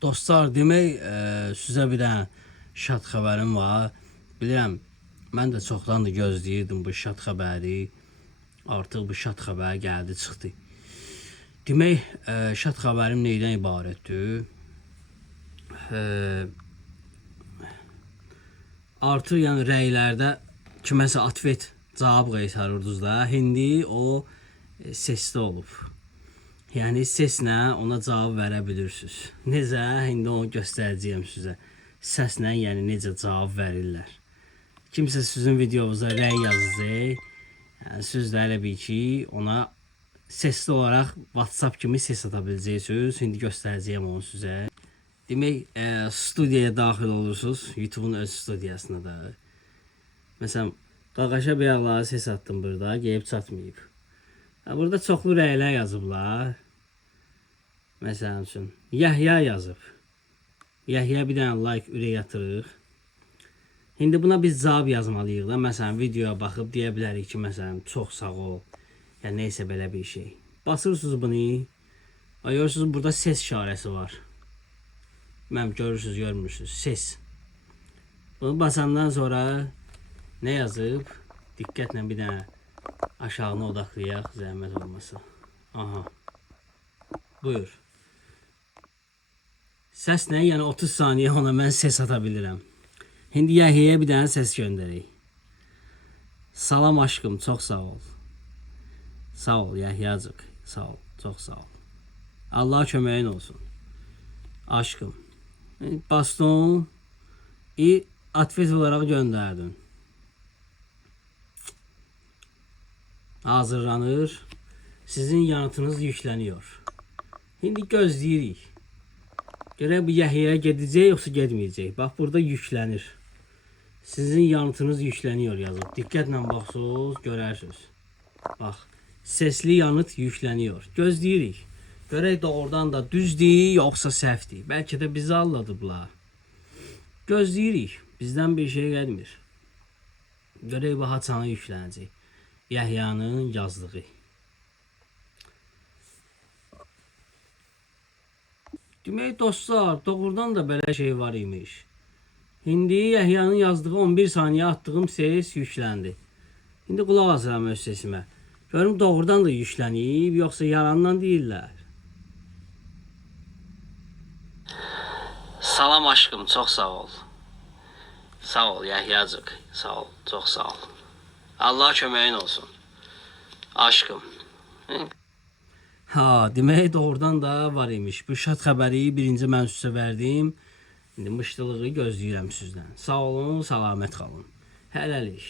Dostlar, demək, sizə bir dənə şad xəbərim var. Bilirəm, mən də çoxdandır gözləyirdim bu şad xəbəri. Artıq bu şad xəbər gəldi, çıxdı. Demək, şad xəbərim neydən ibarətdir? Artıq yəni rəylərdə kiməsə atvet cavab qaytarırdınız da. İndi o sesli olub. Yəni səslə ona cavab verə bilirsiniz. Necə? İndi onu göstərəcəyəm sizə. Səslə yəni necə cavab verirlər. Kimsə sizin videonuza rəy yazacaq. Yəni siz də elə bil ki, ona sesli olaraq WhatsApp kimi ses ata biləcəksiniz. İndi göstərəcəyəm onu sizə. Demək, studiyaya daxil olursunuz. YouTube'un öz studiyasına da. Məsələn, qaqaşa bəyaqlara ses attım burada, gəlib çatmayıb. Burada çoxlu rəylər yazıblar. Məsələn üçün, Yahya yazıb. Yahya bir dənə like ürək atırıq. İndi buna biz cavab yazmalıyıq da. Məsələn, videoya baxıb deyə bilərik ki, məsələn, çox sağ ol. Ya neysə belə bir şey. Basırsınız bunu. Görürsünüz, burada ses işarəsi var. Mən görürsünüz, görmürsünüz. Ses. Bunu basandan sonra nə yazıb? Diqqətlə bir dənə aşağına odaqlayaq, zəhmət olmasa. Aha. Buyur. Səslə, yəni 30 saniyə ona mən ses ata bilirəm. İndi Yahya'ya bir dənə ses göndərək. Salam aşkım, çox sağ ol. Sağ ol Yahyacıq. Sağ ol, çox sağ ol. Allah köməyin olsun. Aşkım. Bastım. Atvet olaraq göndərdin. Hazırlanır. Sizin yanıtınız yükleniyor. Şimdi gözləyirik. Görək bu Yahya'ya gedəcək yoxsa getməyəcək. Bax burada yüklənir. Sizin yanıtınız yükleniyor yazıb. Diqqətlə baxsınız, görərsiniz. Bax, sesli yanıt yükleniyor. Gözləyirik. Görək doğrudan da düzdür yoxsa səhvdir. Bəlkə də bizi alladıblar. Gözləyirik. Bizdən bir şey gəlmir. Görək bu haçanı yüklənəcək. Yahya'nın yazdığı. Demək dostlar, doğrudan da belə şey var imiş. İndi Yahya'nın yazdığı 11 saniyə attığım ses yükləndi. İndi qulaq asıram öz sesimə. Görüm doğrudan da yüklənib, yoxsa yalandan deyirlər. Salam aşkım, çox sağ ol. Sağ ol Yahyacıq, sağ ol, çox sağ ol. Allah köməyin olsun. Aşkım. Ha, demək doğrudan da var imiş. Bu şad xəbəri birinci mən sizə verdim. İndi mışdılığı gözləyirəm sizdən. Sağ olun, salamet qalın. Hələlik.